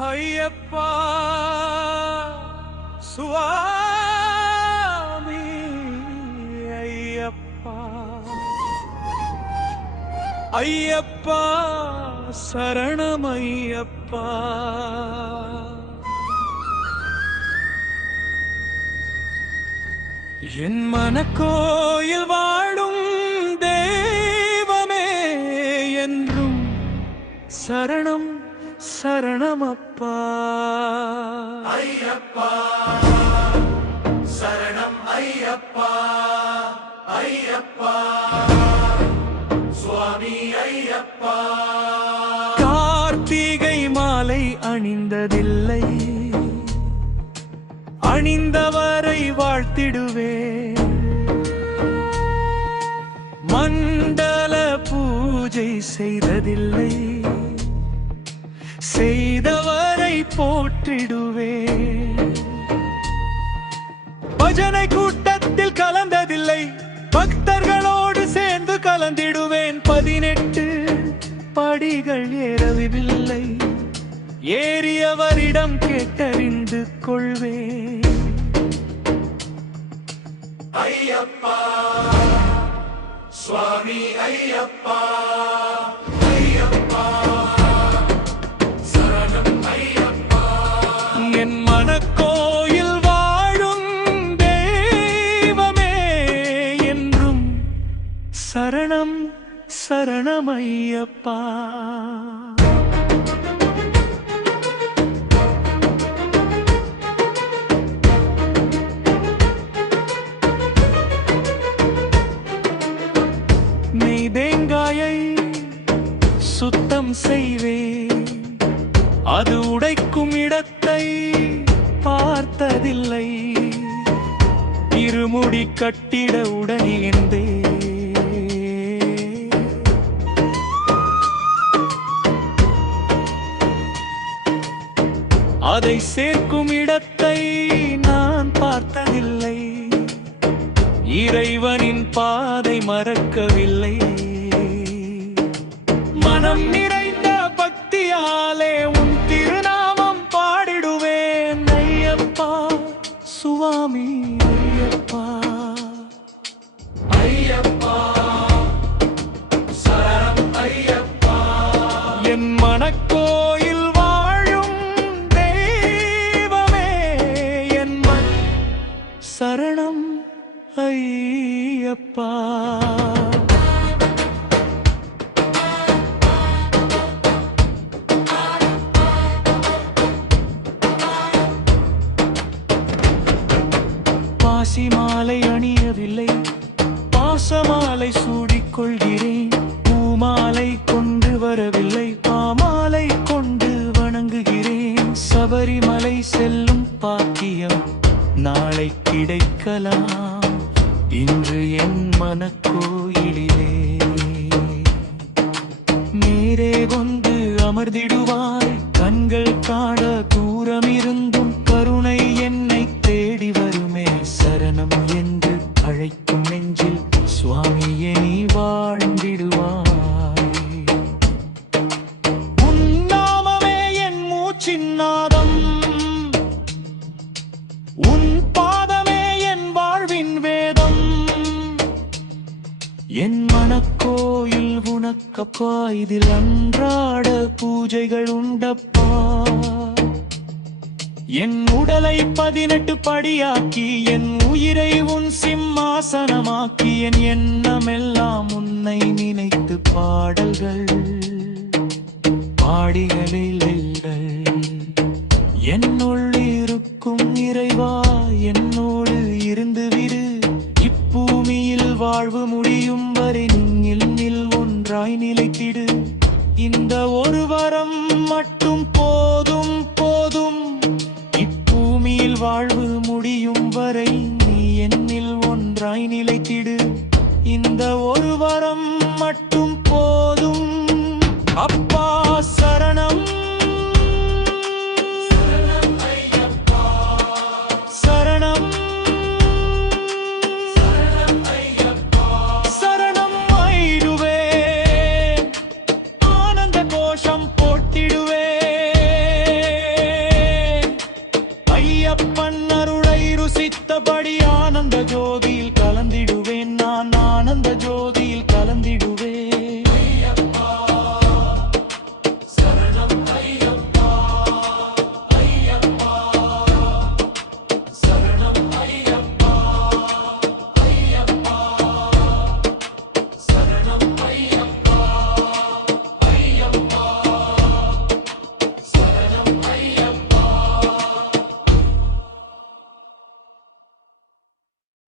ஐயப்பா சுவாமி ஐயப்பா ஐயப்பா சரணம் ஐயப்பா என் மனக்கோயில் வாழும் தெய்வமே என்றும் சரணம் சரணமப்பா ஐயப்பா சரணம் ஐயப்பா ஐயப்பா சுவாமி ஐயப்பா கார்த்திகை மாலை அணிந்ததில்லை அணிந்தவரை வாழ்த்திடுவேன் மண்டல பூஜை செய்ததில்லை செய்தவரை போற்றிடுவேன் பஜனை கூட்டத்தில் கலந்ததில்லை பக்தர்களோடு சேர்ந்து கலந்திடுவேன் 18 படிகள் ஏறவில்லை ஏறியவரிடம் கேட்டறிந்து கொள்வேன் ஐயப்பா சுவாமி ஐயப்பா ஐயப்பா சரணம் ஐயப்பா என் மனக்கோயில் வாழும் தெய்வமே என்றும் சரணம் சரணம் ஐயப்பா தேங்காயை சுத்தம் செய்வேன் அது உடைக்கும் இடத்தை பார்த்ததில்லை இருமுடி கட்டிட உடனே அதை சேர்க்கும் இடத்தை நான் பார்த்ததில்லை இறைவனின் பாதை மறக்கவில்லை மனம் நிறைந்த பக்தியாலே உன் திருநாமம் பாடிடுவேன் ஐயப்பா சுவாமி ஐயப்பா ஐயப்பா சரணம் ஐயப்பா என் மனக்கோயில் வாழும் தெய்வமே என் சரணம் ஐயப்பா பாசி மாலை அணியவில்லை பாசமாலை சூடிக்கொள்கிறேன் பூமாலை கொண்டு வரவில்லை பாமாலை கொண்டு வணங்குகிறேன் சபரிமலை செல்லும் பாக்கியம் நாளை கிடைக்கலாம் இன்று என் மனக்கோயிலிலே நேரே வந்து அமர்ந்திடுவாய் கண்கள் காண தூரமிருந்தும் கருணை என்னை தேடி வருமே சரணம் என்று அழைக்கும் நெஞ்சில் சுவாமியே நீ வாழ்ந்திடுவாய் உன் நாமமே என் மூச்சின் நாதம் உன் பாதமே என் வாழ்வின் வேதம் என் மனக்கோயில் உனக்கப்பா இதில் அன்றாட பூஜைகள் உண்டப்பா என் உடலை 18 படியாக்கி என் உயிரை உன் சிம்மாசனமாக்கி என் எண்ணமெல்லாம் உன்னை நினைத்து பாடல்கள் பாடிகளில் என்னுள்